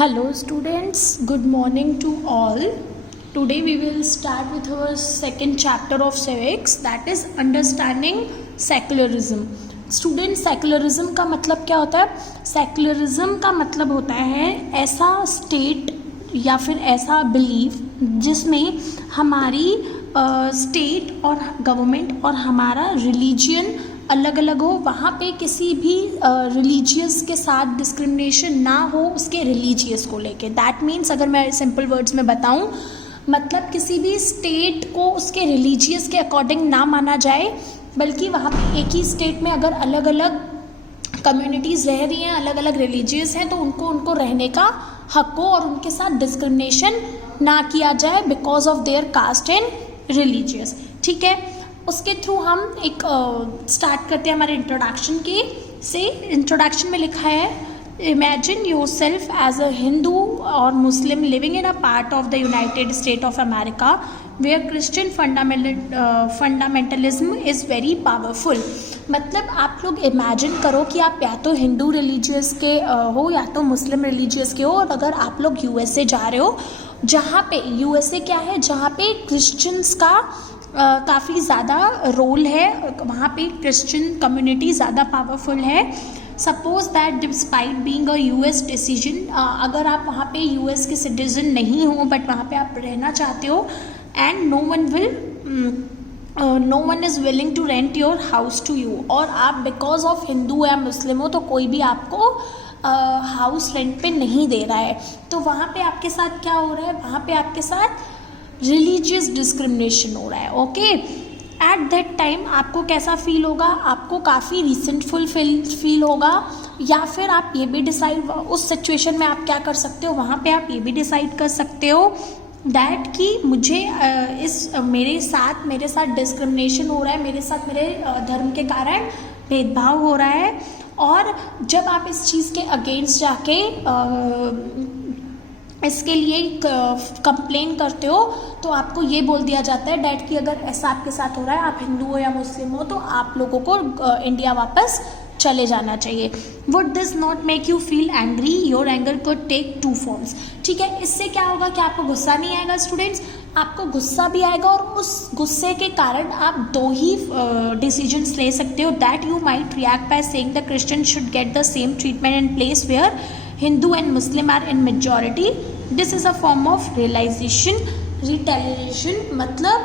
Hello students, good morning to all. Today we will start with our second chapter of civics, that is understanding secularism. Students, secularism का मतलब क्या होता है? Secularism का मतलब होता है ऐसा स्टेट या फिर ऐसा बिलीफ जिसमें हमारी स्टेट और गवर्नमेंट और हमारा रिलीजियन अलग अलग हो, वहाँ पे किसी भी रिलीजियस के साथ डिस्क्रिमिनेशन ना हो उसके रिलीजियस को लेके. दैट मीन्स अगर मैं सिंपल वर्ड्स में बताऊँ, मतलब किसी भी स्टेट को उसके रिलीजियस के अकॉर्डिंग ना माना जाए, बल्कि वहाँ पे एक ही स्टेट में अगर अलग अलग कम्युनिटीज़ रह रही हैं, अलग अलग रिलीजियस हैं, तो उनको रहने का हक हो और उनके साथ डिस्क्रिमिनेशन ना किया जाए because of their caste and religious. ठीक है, उसके थ्रू हम एक स्टार्ट करते हैं हमारे इंट्रोडक्शन के से. इंट्रोडक्शन में लिखा है, imagine yourself as a Hindu और Muslim living in a part of the United State of America where Christian fundamentalism is very powerful. मतलब आप लोग इमेजिन करो कि आप या तो हिंदू रिलीजियस के हो या तो मुस्लिम रिलीजियस के हो, और अगर आप लोग यूएसए जा रहे हो, जहाँ पे यूएसए क्या है, जहाँ पे क्रिश्चियंस का काफ़ी ज़्यादा रोल है, वहाँ पे क्रिश्चियन कम्युनिटी ज़्यादा पावरफुल है. Suppose that despite being a US decision, अगर आप वहाँ पे यूएस के सिटीजन नहीं हो बट वहाँ पे आप रहना चाहते हो, and no one is willing to rent your house to you, और आप बिकॉज ऑफ हिंदू या मुस्लिम हो तो कोई भी आपको हाउस रेंट पे नहीं दे रहा है, तो वहाँ पे आपके साथ क्या हो रहा है, वहाँ पे आपके साथ रिलीजियस डिस्क्रिमिनेशन हो रहा है. ओके, एट दैट टाइम आपको कैसा फील होगा? आपको काफ़ी रिसेंटफुल फील होगा, या फिर आप ये भी डिसाइड, उस सिचुएशन में आप क्या कर सकते हो, वहाँ पे आप ये भी डिसाइड कर सकते हो दैट कि मुझे मेरे साथ डिस्क्रिमिनेशन हो रहा है, मेरे साथ मेरे धर्म के कारण भेदभाव हो रहा है. और जब आप इस चीज़ के अगेंस्ट जाके इसके लिए कंप्लेन करते हो, तो आपको ये बोल दिया जाता है डैट कि अगर ऐसा आपके साथ हो रहा है, आप हिंदू हो या मुस्लिम हो, तो आप लोगों को इंडिया वापस चले जाना चाहिए. Would this not make you feel angry? Your anger could take two forms. ठीक है, इससे क्या होगा कि आपको गुस्सा नहीं आएगा स्टूडेंट्स, आपको गुस्सा भी आएगा, और उस गुस्से के कारण आप दो ही डिसीजंस ले सकते हो. That you might react by saying the Christian should get the same treatment in place where Hindu and Muslim are in majority. This is a form of retaliation. मतलब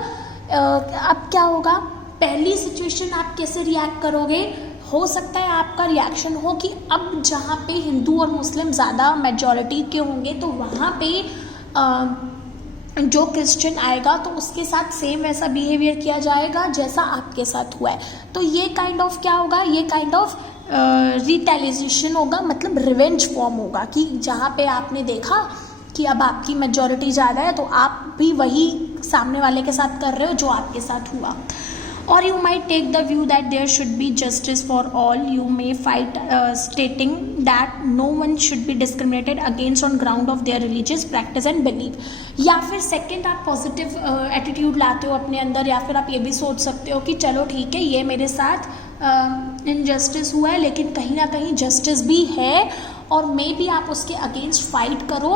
अब क्या होगा, पहली सिचुएशन आप कैसे रिएक्ट करोगे? हो सकता है आपका रिएक्शन हो कि अब जहाँ पे हिंदू और मुस्लिम ज़्यादा मेजॉरिटी के होंगे, तो वहाँ पे जो क्रिश्चियन आएगा तो उसके साथ सेम वैसा बिहेवियर किया जाएगा जैसा आपके साथ हुआ है. तो ये काइंड ऑफ क्या होगा, ये काइंड ऑफ रिटेलिएशन होगा, मतलब रिवेंज फॉर्म होगा कि जहाँ पे आपने देखा कि अब आपकी मेजॉरिटी ज़्यादा है, तो आप भी वही सामने वाले के साथ कर रहे हो जो आपके साथ हुआ. और you might take the view that there should be justice for all. You may fight stating that no one should be discriminated against on ground of their religious practice and belief. या फिर second, आप positive attitude लाते हो अपने अंदर, या फिर आप ये भी सोच सकते हो कि चलो ठीक है, ये मेरे साथ इनजस्टिस हुआ है, लेकिन कहीं ना कहीं जस्टिस भी है, और मे बी आप उसके अगेंस्ट फाइट करो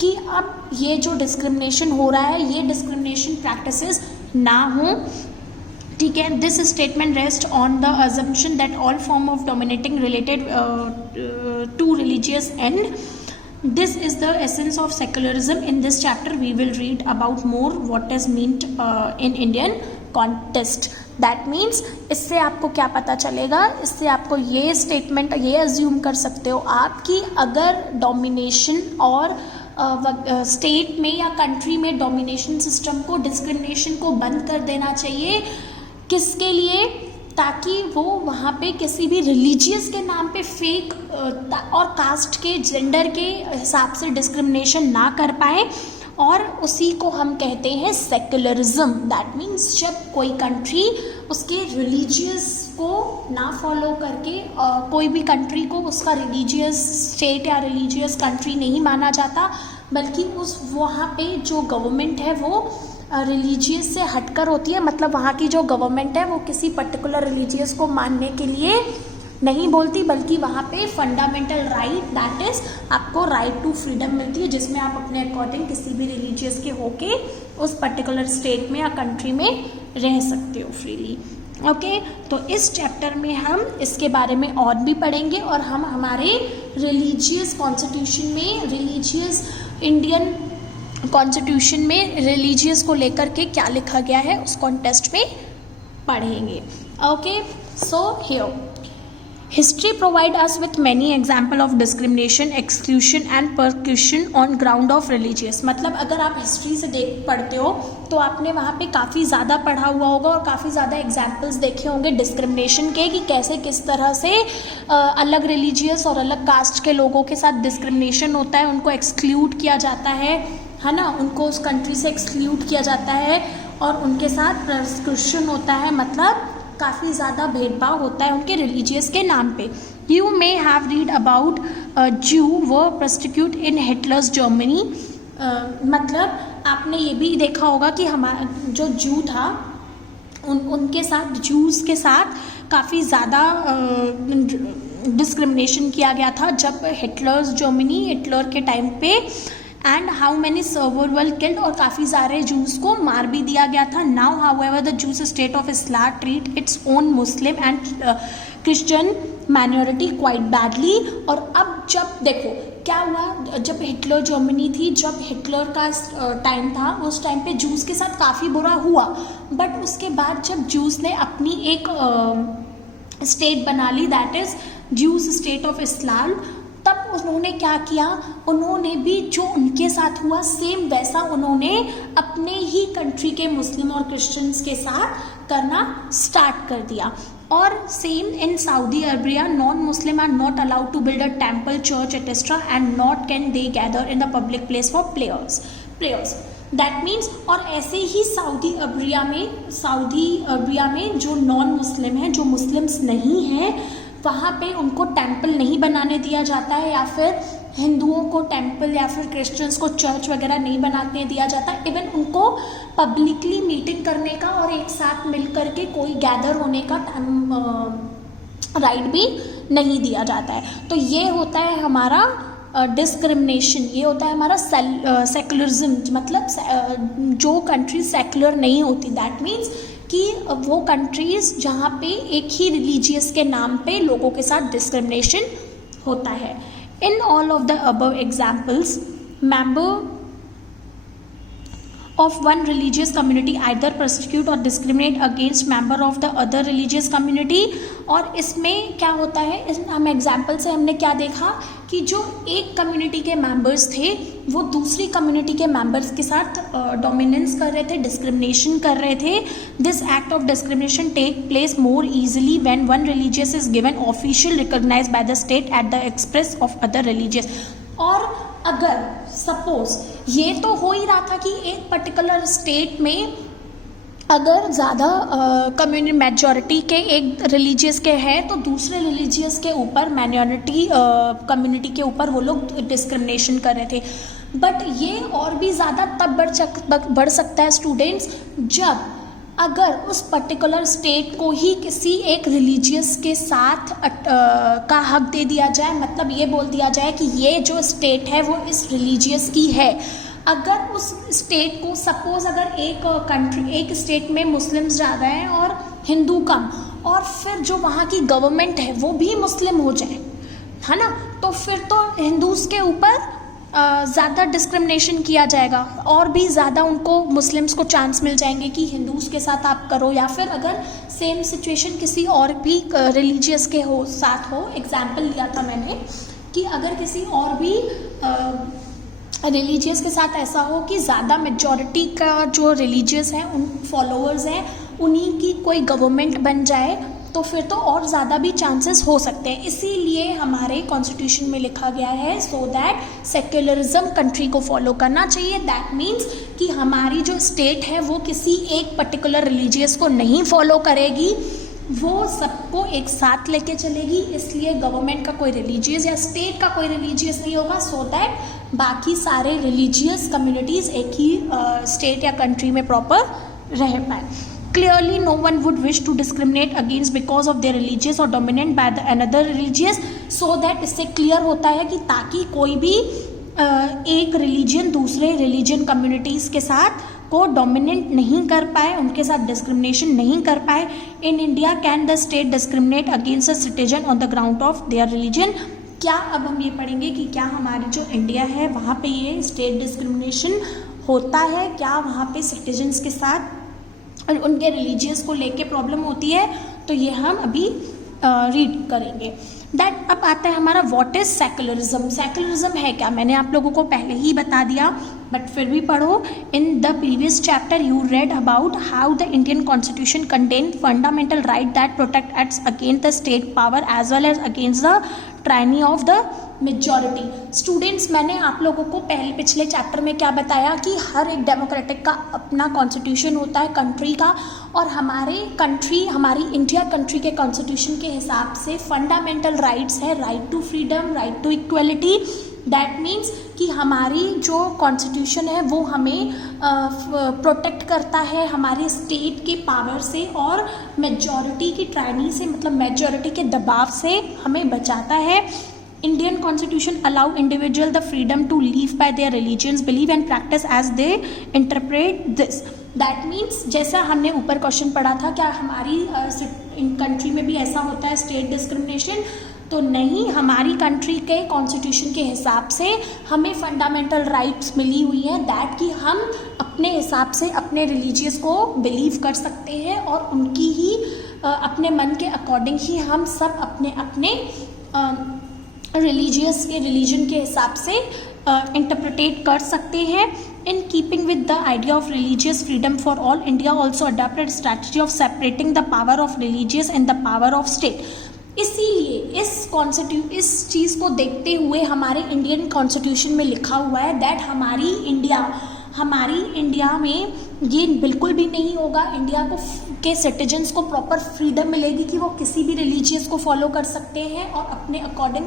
कि अब ये जो डिस्क्रिमिनेशन हो रहा है, ये डिस्क्रिमिनेशन प्रैक्टिसेस ना हो. ठीक है, this statement rest on the assumption that all form of dominating related to religious end. This is the essence of secularism. In this chapter we will read about more what is meant in Indian context. That means इससे आपको क्या पता चलेगा, इससे आपको ये statement ये assume कर सकते हो आप कि अगर डोमिनेशन और स्टेट में या कंट्री में डोमिनेशन सिस्टम को, डिस्क्रिमिनेशन को बंद कर देना चाहिए. किसके लिए? ताकि वो वहाँ पे किसी भी रिलीजियस के नाम पे फेक और कास्ट के, जेंडर के हिसाब से डिस्क्रिमिनेशन ना कर पाए, और उसी को हम कहते हैं सेक्युलरिज्म. दैट मीन्स जब कोई कंट्री उसके रिलीजियस को ना फॉलो करके कोई भी कंट्री को उसका रिलीजियस स्टेट या रिलीजियस कंट्री नहीं माना जाता, बल्कि उस वहाँ पे जो गवर्नमेंट है वो रिलीजियस से हटकर होती है. मतलब वहाँ की जो गवर्नमेंट है वो किसी पर्टिकुलर रिलीजियस को मानने के लिए नहीं बोलती, बल्कि वहाँ पे फंडामेंटल राइट दैट इज आपको राइट टू फ्रीडम मिलती है, जिसमें आप अपने अकॉर्डिंग किसी भी रिलीजियस के होके उस पर्टिकुलर स्टेट में या कंट्री में रह सकते हो फ्रीली। ओके, तो इस चैप्टर में हम इसके बारे में और भी पढ़ेंगे और हम हमारे रिलीजियस कॉन्स्टिट्यूशन में, रिलीजियस इंडियन कॉन्स्टिट्यूशन में रिलीजियस को लेकर के क्या लिखा गया है उस कॉन्टेस्ट में पढ़ेंगे। Okay, so here history provide us with many example of discrimination, exclusion and percussion on ground of religious. मतलब अगर आप हिस्ट्री से पढ़ते हो तो आपने वहाँ पे काफ़ी ज़्यादा पढ़ा हुआ होगा और काफ़ी ज़्यादा एग्जाम्पल्स देखे होंगे डिस्क्रिमिनेशन के, कि कैसे किस तरह से अलग रिलीजियस और अलग कास्ट के लोगों के साथ डिस्क्रिमिनेशन होता है, उनको एक्सक्लूड किया जाता है ना, उनको उस कंट्री से एक्सक्लूड किया जाता है और उनके साथ परक्यूशन होता है, मतलब काफ़ी ज़्यादा भेदभाव होता है उनके रिलीजियस के नाम पे। You may have read about जू वर प्रोसिक्यूट इन हिटलर्स जर्मनी। मतलब आपने ये भी देखा होगा कि हमारा जो जू था उनके साथ, जूस के साथ काफ़ी ज़्यादा डिस्क्रिमिनेशन किया गया था जब हिटलर्स जर्मनी, हिटलर के टाइम पे। And how many server were killed, और काफ़ी सारे जूस को मार भी दिया गया था। Now however the juice state of Islam treat its own Muslim and Christian minority quite badly. और अब जब देखो क्या हुआ, जब हिटलर जर्मनी थी, जब हिटलर का टाइम था, उस टाइम पे जूस के साथ काफ़ी बुरा हुआ, बट उसके बाद जब जूस ने अपनी एक स्टेट बना ली that is Jews state of Islam, तब उन्होंने क्या किया, उन्होंने भी जो उनके साथ हुआ सेम वैसा उन्होंने अपने ही कंट्री के मुस्लिम और क्रिश्चियंस के साथ करना स्टार्ट कर दिया। और same in Saudi Arabia, non Muslim are not allowed to build a temple, church etcetera and not can they gather in the public place for prayers. That means, और ऐसे ही सऊदी अरेबिया में जो non Muslim हैं, जो Muslims नहीं हैं, वहाँ पे उनको टेम्पल नहीं बनाने दिया जाता है, या फिर हिंदुओं को टेम्पल या फिर क्रिश्चियंस को चर्च वगैरह नहीं बनाने दिया जाता। इवन उनको पब्लिकली मीटिंग करने का और एक साथ मिल करके कोई गैदर होने का राइट भी नहीं दिया जाता है। तो ये होता है हमारा डिस्क्रिमिनेशन, ये होता है हमारा सेकुलरिज्म। मतलब जो कंट्री सेकुलर नहीं होती, दैट मीन्स कि वो कंट्रीज़ जहाँ पे एक ही रिलीजियस के नाम पे लोगों के साथ डिस्क्रिमिनेशन होता है। In all of the above examples, member of one religious community either persecute or discriminate against member of the other religious community। और इसमें क्या होता है, हम एग्जाम्पल से हमने क्या देखा कि जो एक कम्युनिटी के मेंबर्स थे वो दूसरी कम्युनिटी के मेंबर्स के साथ डोमिनेंस कर रहे थे, डिस्क्रिमिनेशन कर रहे थे। This act of discrimination take place more easily when one religious is given official recognize by the state at the express of other religious. और अगर सपोज ये तो हो ही रहा था कि एक पर्टिकुलर स्टेट में अगर ज़्यादा कम्युनिटी मेजॉरिटी के एक रिलीजियस के हैं तो दूसरे रिलीजियस के ऊपर माइनॉरिटी कम्युनिटी के ऊपर वो लोग डिस्क्रिमिनेशन कर रहे थे। बट ये और भी ज़्यादा तब बढ़ सकता है स्टूडेंट्स, जब अगर उस पर्टिकुलर स्टेट को ही किसी एक रिलीजियस के साथ का हक दे दिया जाए। मतलब ये बोल दिया जाए कि ये जो स्टेट है वो इस रिलीजियस की है। अगर उस स्टेट को सपोज अगर एक स्टेट में मुस्लिम्स ज़्यादा हैं और हिंदू कम, और फिर जो वहाँ की गवर्नमेंट है वो भी मुस्लिम हो जाए, है ना, तो फिर तो हिंदूज़ के ऊपर ज़्यादा डिस्क्रिमिनेशन किया जाएगा और भी ज़्यादा उनको मुस्लिम्स को चांस मिल जाएंगे कि हिंदूज़ के साथ आप करो। या फिर अगर सेम सिचुएशन किसी और भी रिलीजियस के साथ हो, एग्जाम्पल लिया था मैंने कि अगर किसी और भी रिलीजियस के साथ ऐसा हो कि ज़्यादा मेजॉरिटी का जो रिलीजियस है, उन फॉलोअर्स हैं, उन्हीं की कोई गवर्नमेंट बन जाए तो फिर तो और ज़्यादा भी चांसेस हो सकते हैं। इसीलिए हमारे कॉन्स्टिट्यूशन में लिखा गया है सो दैट सेक्युलरिज्म कंट्री को फॉलो करना चाहिए। दैट मीन्स कि हमारी जो स्टेट है वो किसी एक पर्टिकुलर रिलीजियस को नहीं फॉलो करेगी, वो सबको एक साथ लेके चलेगी। इसलिए गवर्नमेंट का कोई रिलीजियस या स्टेट का कोई रिलीजियस नहीं होगा, सो दैट बाकी सारे रिलीजियस कम्युनिटीज़ एक ही स्टेट या कंट्री में प्रॉपर रह पाए। Clearly, no one would wish to discriminate against because of their religious or dominant by the another religious, so that इससे क्लियर होता है कि ताकि कोई भी एक रिलीजन दूसरे रिलीजन कम्युनिटीज़ के साथ को डोमिनेट नहीं कर पाए, उनके साथ डिस्क्रिमिनेशन नहीं कर पाए. In India can the state discriminate against a citizen on the ground of their religion. क्या अब हम ये पढ़ेंगे कि क्या हमारी जो इंडिया है वहाँ पे ये स्टेट डिस्क्रिमिनेशन होता है, क्या वहाँ पे सिटीजन्स के साथ और उनके रिलीजियस को लेके प्रॉब्लम होती है. तो ये हम अभी रीड करेंगे. दैट अब आता है हमारा व्हाट इज सेकुलरिज्म. सेकुलरिज्म है क्या, मैंने आप लोगों को पहले ही बता दिया, बट फिर भी पढ़ो. In the previous chapter you read about how the Indian constitution contain fundamental right that protect acts against the state power as well as against the tyranny of the majority. Students, मैंने आप लोगों को पिछले chapter में क्या बताया कि हर एक डेमोक्रेटिक का अपना कॉन्स्टिट्यूशन होता है कंट्री का, और हमारी इंडिया कंट्री के कॉन्स्टिट्यूशन के हिसाब से फंडामेंटल राइट्स है right to freedom, right to equality. That means कि हमारी जो कॉन्स्टिट्यूशन है वो हमें प्रोटेक्ट करता है हमारे स्टेट के पावर से और मेजॉरिटी की टायरनी से, मतलब मेजॉरिटी के दबाव से हमें बचाता है. Indian Constitution allow individual the freedom to live by their religions, believe and practice as they interpret this. That means जैसा हमने ऊपर क्वेश्चन पढ़ा था, क्या हमारी कंट्री में भी ऐसा होता है स्टेट डिस्क्रिमिनेशन? तो नहीं, हमारी कंट्री के कॉन्स्टिट्यूशन के हिसाब से हमें फंडामेंटल राइट्स मिली हुई हैं दैट कि हम अपने हिसाब से अपने रिलीजियस को बिलीव कर सकते हैं और उनकी ही अपने मन के अकॉर्डिंग ही हम सब अपने अपने रिलीजन के हिसाब से इंटरप्रिटेट कर सकते हैं. In keeping with the idea of religious freedom for all, India also adopted strategy of separating the power of religious and the power of state. इसीलिए इस चीज़ को देखते हुए हमारे इंडियन कॉन्स्टिट्यूशन में लिखा हुआ है दैट हमारी इंडिया में ये बिल्कुल भी नहीं होगा. इंडिया के सिटीजन्स को प्रॉपर फ्रीडम मिलेगी कि वो किसी भी रिलीजियस को फॉलो कर सकते हैं और अपने अकॉर्डिंग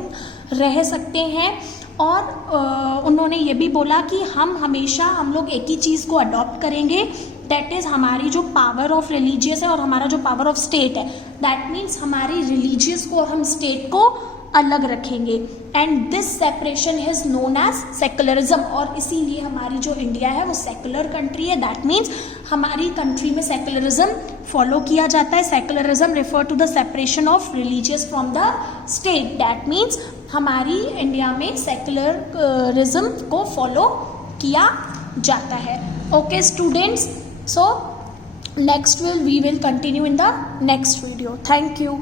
रह सकते हैं. और उन्होंने ये भी बोला कि हम लोग एक ही चीज़ को अडॉप्ट करेंगे, दैट इज़ हमारी जो पावर ऑफ रिलीजियस है और हमारा जो पावर ऑफ स्टेट है. दैट मीन्स हमारी रिलीजियस को और हम स्टेट को अलग रखेंगे. And this separation is known as secularism. और इसीलिए हमारी जो इंडिया है वो सेकुलर कंट्री है. दैट मीन्स हमारी कंट्री में सेकुलरिज्म फॉलो किया जाता है. Secularism refer to the separation of religious from the state. That means हमारी इंडिया में सेकुलरिज्म को फॉलो किया जाता है. Okay students, so next we will continue in the next video. Thank you.